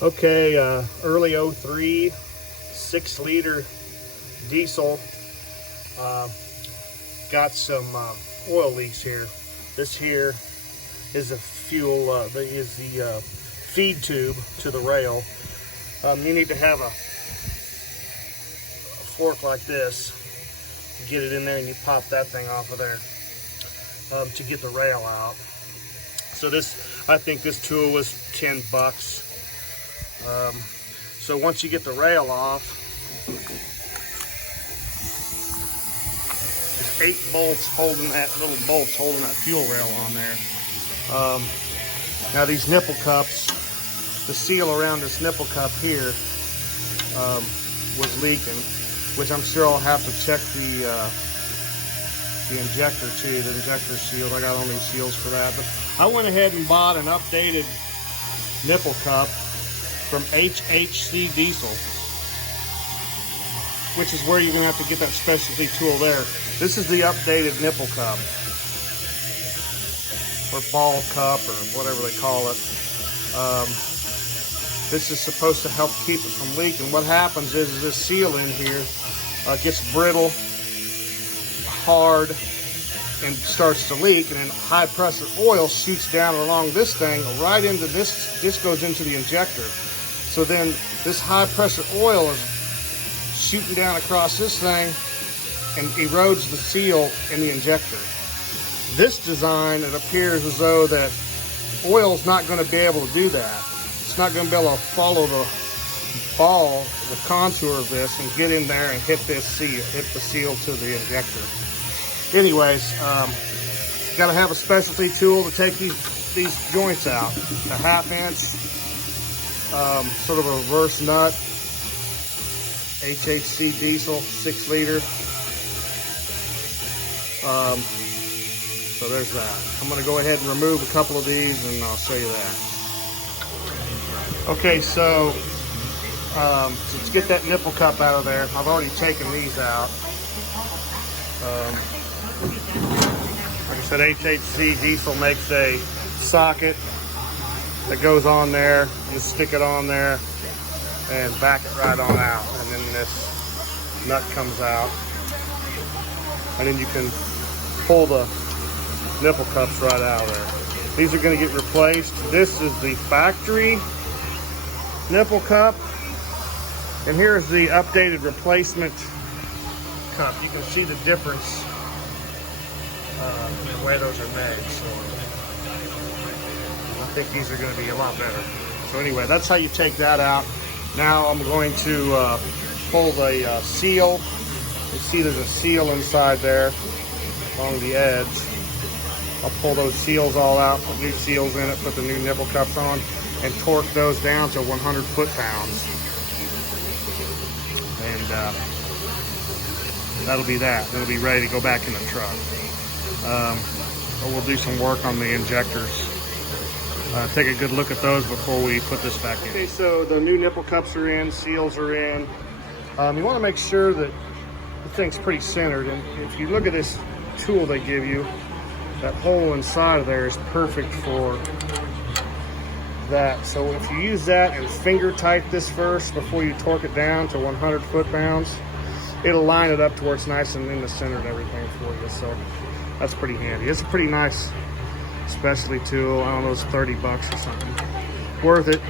Okay, early 03, 6-liter diesel. Got some oil leaks here. This here is a fuel, is the feed tube to the rail. You need to have a fork like this. You get it in there and you pop that thing off of there to get the rail out. So this, I think this tool was 10 bucks. So once you get the rail off, there's 8 bolts holding that, little bolts holding that fuel rail on there. Now these nipple cups, the seal around this nipple cup here was leaking, which I'm sure I'll have to check the injector too, the injector seal. I got all these seals for that. But I went ahead and bought an updated nipple cup from HHC Diesel, which is where you're gonna have to get that specialty tool there. This is the updated nipple cup, or ball cup, or whatever they call it. This is supposed to help keep it from leaking. What happens is this seal in here gets brittle, hard, and starts to leak, and then high pressure oil shoots down along this thing right into this. This goes into the injector. So then this high pressure oil is shooting down across this thing and erodes the seal in the injector. This design, it appears as though that oil's not going to be able to do that. It's not going to be able to follow the ball, the contour of this, and get in there and hit this seal, hit the seal to the injector. Anyways, got to have a specialty tool to take these joints out. A 1/2 inch, sort of a reverse nut, HHC diesel, 6-liter. So there's that. I'm going to go ahead and remove a couple of these, and I'll show you that. Okay, so let's get that nipple cup out of there. I've already taken these out. Like I said, HHC Diesel makes a socket that goes on there. You stick it on there and back it right on out, and then this nut comes out, and then you can pull the nipple cups right out of there. These are going to get replaced. This is the factory nipple cup, and here's the updated replacement cup. You can see the difference in the way those are made. So I think these are going to be a lot better. So anyway, that's how you take that out. Now I'm going to pull the seal. You see there's a seal inside there along the edge. I'll pull those seals all out, put new seals in it, put the new nipple cups on, and torque those down to 100 foot-pounds. And that'll be that. It'll be ready to go back in the truck. But we'll do some work on the injectors. Take a good look at those before we put this back in. Okay, so the new nipple cups are in, seals are in. You want to make sure that the thing's pretty centered. And if you look at this tool they give you, that hole inside of there is perfect for that. So if you use that and finger tight this first before you torque it down to 100 foot-pounds, it'll line it up to where it's nice and in the center and everything for you. So that's pretty handy. It's a pretty nice specialty tool. I don't know, it's 30 bucks or something. Worth it.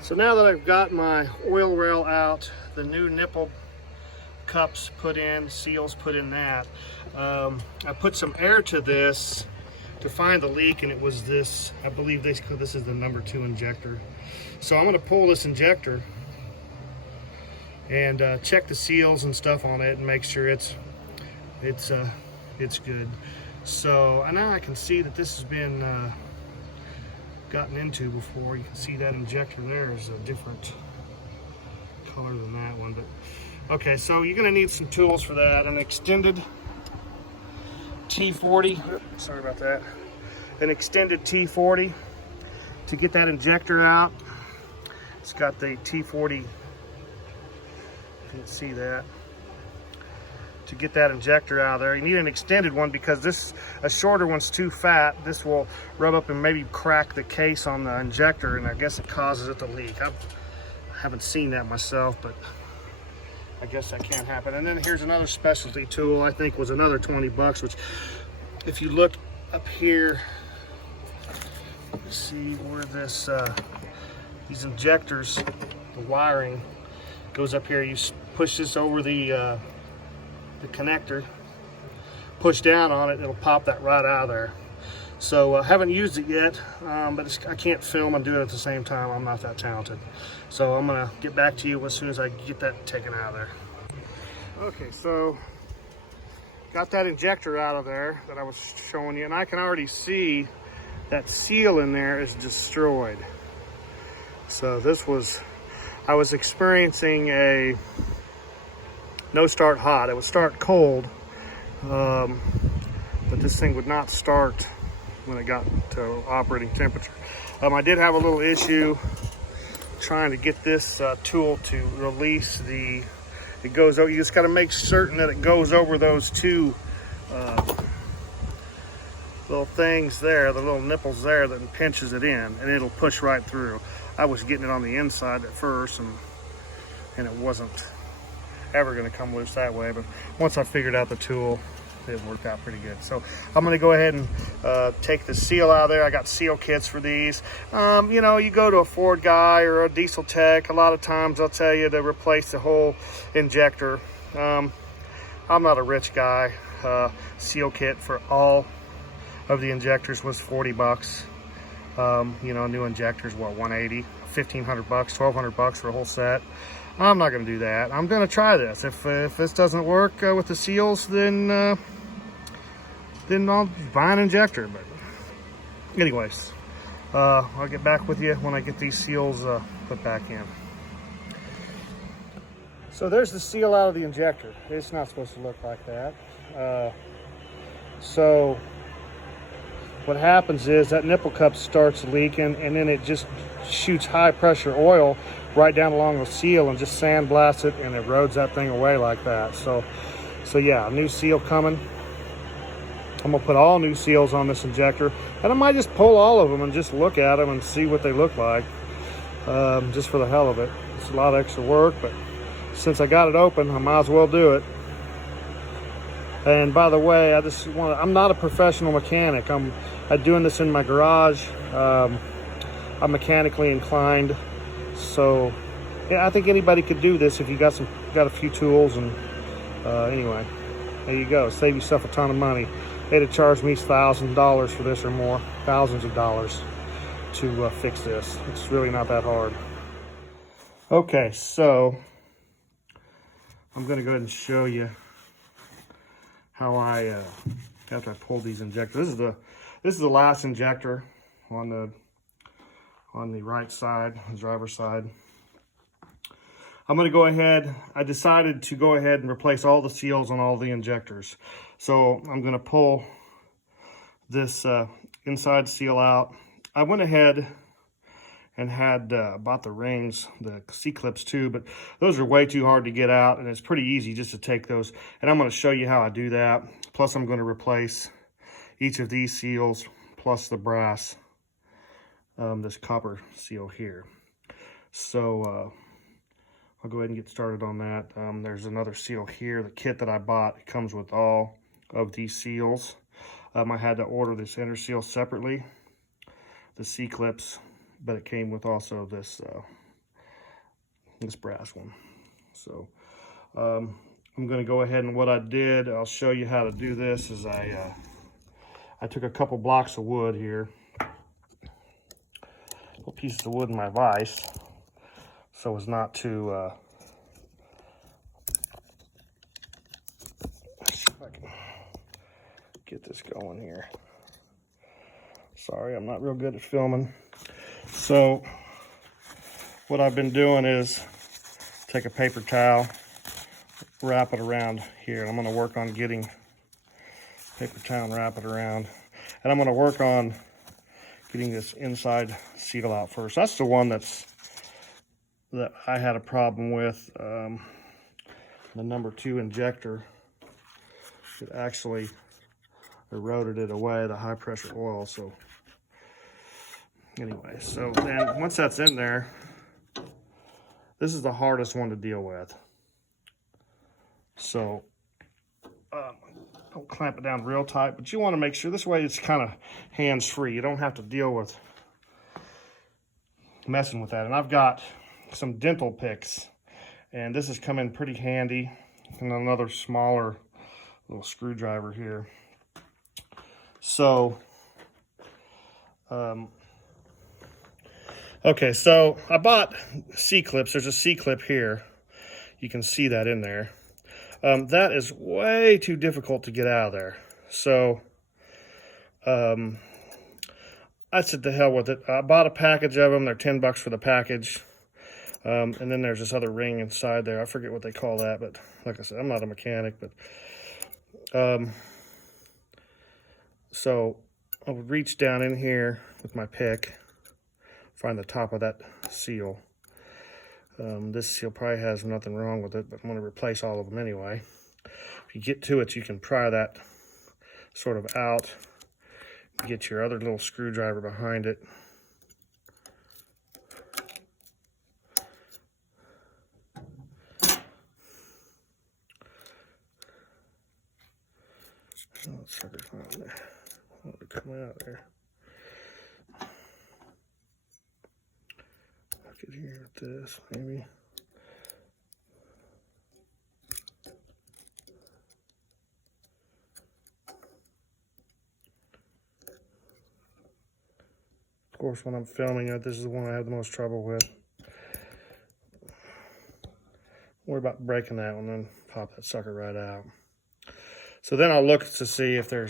So now that I've got my oil rail out, the new nipple cups put in, seals put in that, I put some air to this to find the leak, and it was this, I believe this is the number 2 injector. So I'm going to pull this injector and check the seals and stuff on it and make sure it's good. So now I can see that this has been gotten into before. You can see that injector there is a different color than that one. But okay, so you're going to need some tools for that. An extended T40. Sorry about that. An extended T40 to get that injector out. It's got the T40. You can see that. to get that injector out of there. You need an extended one because a shorter one's too fat. This will rub up and maybe crack the case on the injector, and I guess it causes it to leak. I haven't seen that myself, but I guess that can't happen. And then here's another specialty tool, I think was another 20 bucks, which if you look up here, you see where this, these injectors, the wiring goes up here. You push this over the connector, push down on it, it'll pop that right out of there. So I haven't used it yet, but I can't film and do it at the same time. I'm not that talented. So I'm gonna get back to you as soon as I get that taken out of there. Okay, so got that injector out of there that I was showing you, and I can already see that seal in there is destroyed. So I was experiencing a no start hot. It would start cold, but this thing would not start when it got to operating temperature. I did have a little issue trying to get this tool to release you just got to make certain that it goes over those two little things there, the little nipples there, that pinches it in, and it'll push right through. I was getting it on the inside at first, and it wasn't ever going to come loose that way, but once I figured out the tool, it worked out pretty good. So I'm going to go ahead and take the seal out of there. I got seal kits for these. You know, you go to a Ford guy or a diesel tech, a lot of times they'll tell you to replace the whole injector. I'm not a rich guy. Seal kit for all of the injectors was 40 bucks. You know, new injectors, what, 180, 1,500 bucks, 1,200 bucks for a whole set. I'm not going to do that. I'm going to try this. If this doesn't work with the seals, then I'll buy an injector. But anyways, I'll get back with you when I get these seals put back in. So there's the seal out of the injector. It's not supposed to look like that. So what happens is that nipple cup starts leaking, and then it just shoots high pressure oil right down along the seal and just sandblasts it, and it erodes that thing away like that. So yeah, new seal coming. I'm gonna put all new seals on this injector, and I might just pull all of them and just look at them and see what they look like, just for the hell of it. It's a lot of extra work, but since I got it open, I might as well do it. And by the way, I'm not a professional mechanic. I'm doing this in my garage. I'm mechanically inclined, so yeah, I think anybody could do this if you got a few tools. And anyway, there you go. Save yourself a ton of money. They'd have charged me $1,000 for this or more, thousands of dollars to fix this. It's really not that hard. Okay, so I'm going to go ahead and show you how after I pulled these injectors. This is the last injector on the right side, the driver's side. I'm going to go ahead. I decided to go ahead and replace all the seals on all the injectors. So I'm going to pull this inside seal out. I went ahead and had bought the rings, the C-clips too, but those are way too hard to get out, and it's pretty easy just to take those. And I'm going to show you how I do that. Plus I'm going to replace each of these seals plus the brass, this copper seal here. So I'll go ahead and get started on that. There's another seal here. The kit that I bought, it comes with all of these seals. I had to order this inner seal separately, the C-clips, but it came with also this brass one. So I'm going to go ahead, and what I did, I'll show you how to do this, is I took a couple blocks of wood here, little pieces of wood in my vise, so as not to let's see if I can get this going here. Sorry, I'm not real good at filming. So what I've been doing is take a paper towel, wrap it around here. I'm going to work on getting paper towel and wrap it around. And I'm going to work on getting this inside seal out first. That's the one that I had a problem with, the number 2 injector. it actually eroded it away, the high pressure oil. So anyway, so then once that's in there, this is the hardest one to deal with. So don't clamp it down real tight, but you want to make sure this way it's kind of hands-free. You don't have to deal with messing with that. And I've got some dental picks, and this has come in pretty handy, and another smaller little screwdriver here. So okay, so I bought C-clips. There's a C-clip here. You can see that in there. That is way too difficult to get out of there. So I said to hell with it. I bought a package of them. They're $10 for the package. And then there's this other ring inside there. I forget what they call that, but like I said, I'm not a mechanic. But so I would reach down in here with my pick, find the top of that seal. This seal probably has nothing wrong with it, but I'm going to replace all of them anyway. If you get to it, you can pry that sort of out. Get your other little screwdriver behind it. Oh, that sucker's not in there. I want it to come out there. Look at here with this, maybe. Of course, when I'm filming it, this is the one I have the most trouble with. Don't worry about breaking that one, then pop that sucker right out. So then I'll look to see if there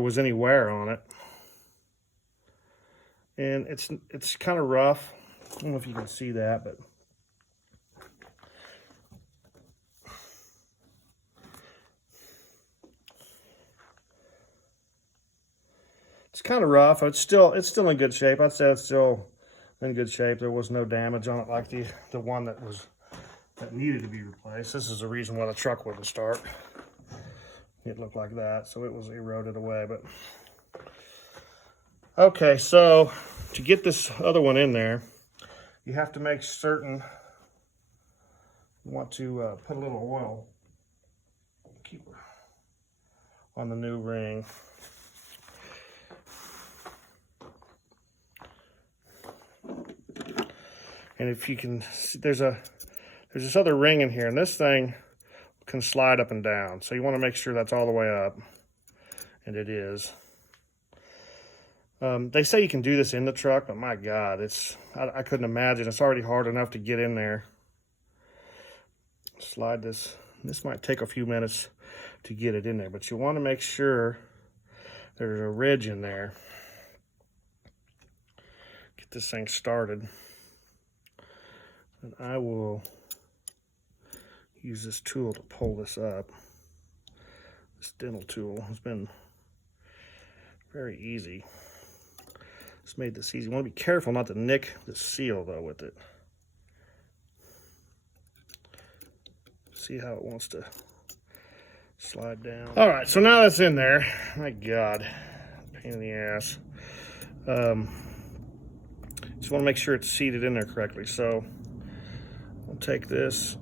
was any wear on it. And it's kind of rough. I don't know if you can see that, but it's kind of rough. It's still in good shape. I'd say it's still in good shape. There was no damage on it like the one that needed to be replaced. This is the reason why the truck wouldn't start. It looked like that, so it was eroded away. But okay, so to get this other one in there, you have to make certain you want to put a little oil, keep it on the new ring. And if you can see, there's this other ring in here, and this thing can slide up and down. So you want to make sure that's all the way up, and it is. They say you can do this in the truck, but my God, I couldn't imagine. It's already hard enough to get in there. Slide this. This might take a few minutes to get it in there, but you want to make sure there's a ridge in there. Get this thing started. And I will use this tool to pull this up. This dental tool has been very easy. It's made this easy. You want to be careful not to nick the seal though with it. See how it wants to slide down. All right, so now that's in there. My God, pain in the ass. Just want to make sure it's seated in there correctly. So I'll take this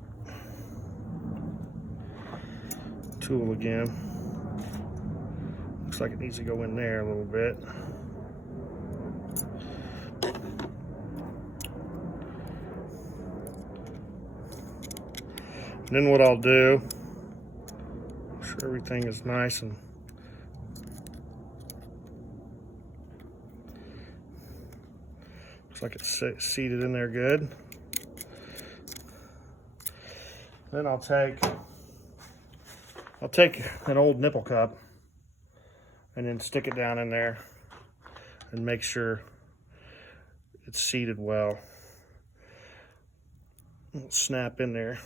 tool again. Looks like it needs to go in there a little bit. And then what I'll do, make sure everything is nice and looks like it's seated in there good. Then I'll take an old nipple cup and then stick it down in there and make sure it's seated well. It'll snap in there.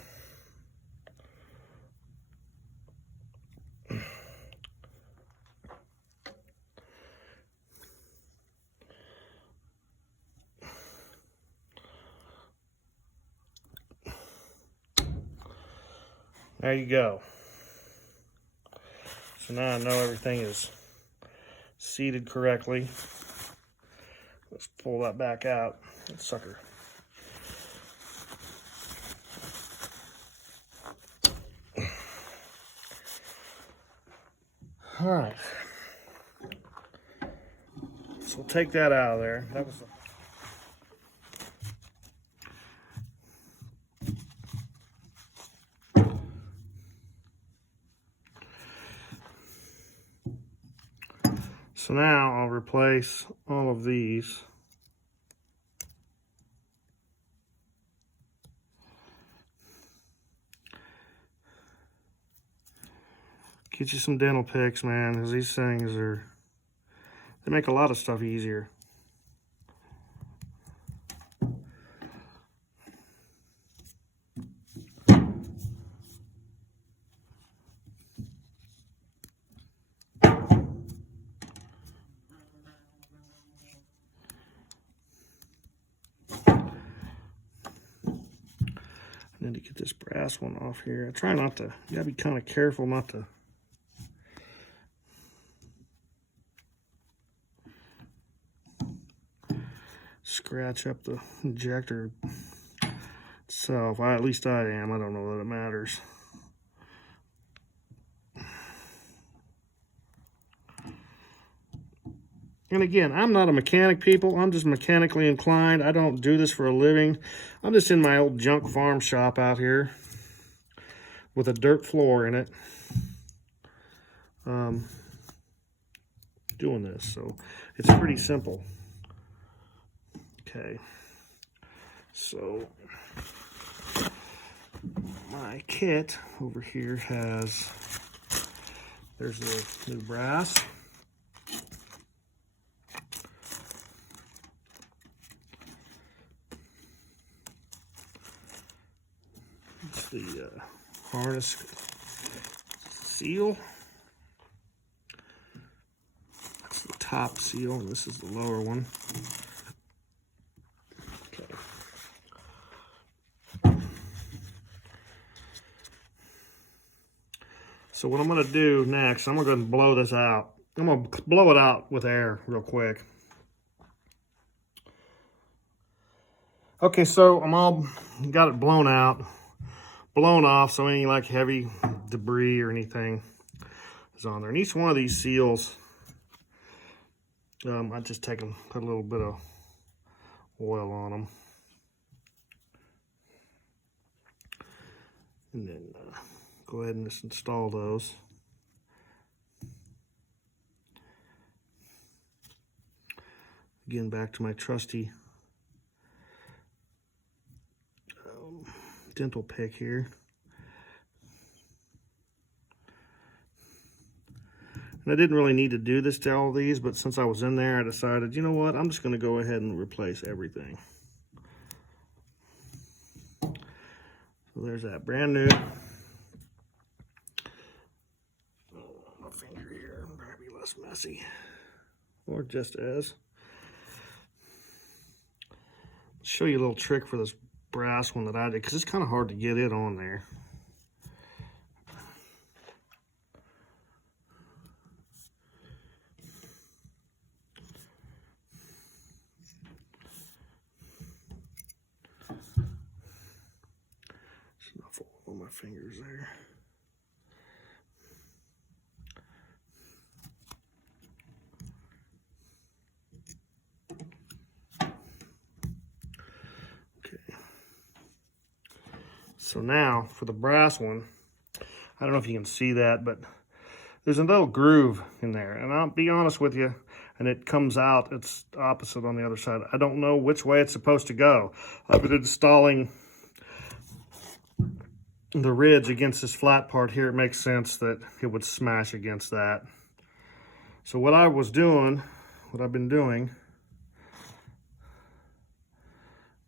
There you go. So now I know everything is seated correctly. Let's pull that back out. That sucker. All right. So we'll take that out of there. That was So now I'll replace all of these. Get you some dental picks, man, because these things they make a lot of stuff easier. I need to get this brass one off here. I try not to, you gotta be kind of careful not to scratch up the injector itself. At least I am. I don't know that it matters. And again, I'm not a mechanic, people. I'm just mechanically inclined. I don't do this for a living. I'm just in my old junk farm shop out here with a dirt floor in it, doing this. So it's pretty simple. Okay. So my kit over here there's the new brass. The harness seal. That's the top seal, and this is the lower one. Okay. So what I'm going to do next, I'm going to go and blow this out. I'm going to blow it out with air real quick. Okay, so I'm all got it blown off, so any like heavy debris or anything is on there. And each one of these seals, I just put a little bit of oil on them, and then go ahead and just install those. Again, back to my trusty dental pick here. And I didn't really need to do this to all these, but since I was in there, I decided, you know what, I'm just going to go ahead and replace everything. So there's that brand new. My finger here, probably less messy, or just as. I'll show you a little trick for this brass one that I did, because it's kind of hard to get it on there. Snuffle all my fingers there. So now for the brass one, I don't know if you can see that, but there's a little groove in there. And I'll be honest with you, and it comes out, it's opposite on the other side. I don't know which way it's supposed to go. I've been installing the ridge against this flat part here. It makes sense that it would smash against that. So what I've been doing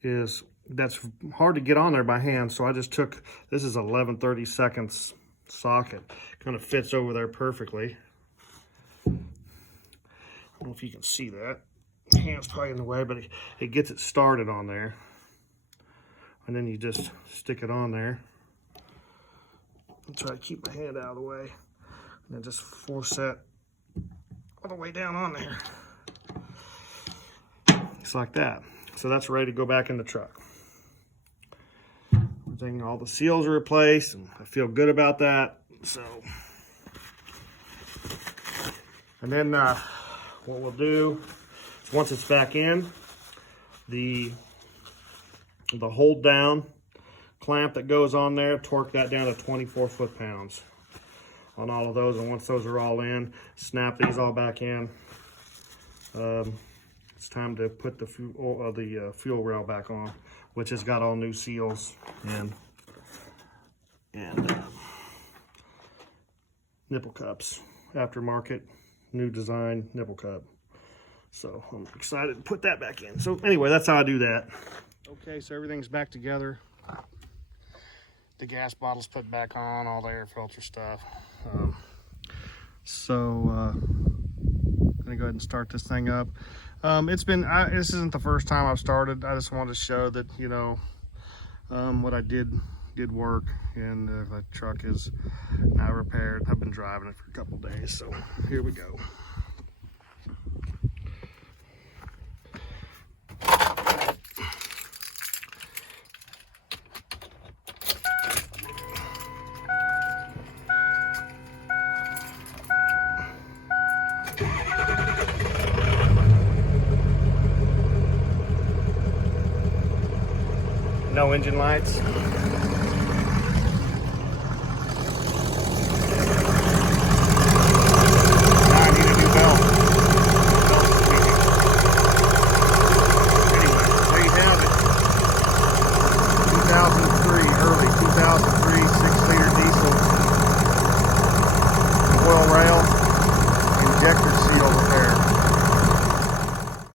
is, that's hard to get on there by hand, so I just took, this is 11/32 socket, kind of fits over there perfectly. I don't know if you can see that, my hand's probably in the way, but it gets it started on there, and then you just stick it on there. I'll try to keep my hand out of the way. And just force that all the way down on there. Just like that. So that's ready to go back in the truck. Everything, all the seals are replaced, and I feel good about that. So, and then what we'll do is once it's back in, the hold down clamp that goes on there, torque that down to 24 foot-pounds on all of those. And once those are all in, snap these all back in. It's time to put the fuel rail back on, which has got all new seals and nipple cups, aftermarket, new design nipple cup. So I'm excited to put that back in. So anyway, that's how I do that. Okay, so everything's back together. The gas bottle's put back on, all the air filter stuff. I'm gonna go ahead and start this thing up. This isn't the first time I've started. I just wanted to show that, you know, what I did work, and the truck is now repaired. I've been driving it for a couple days, so here we go. No engine lights.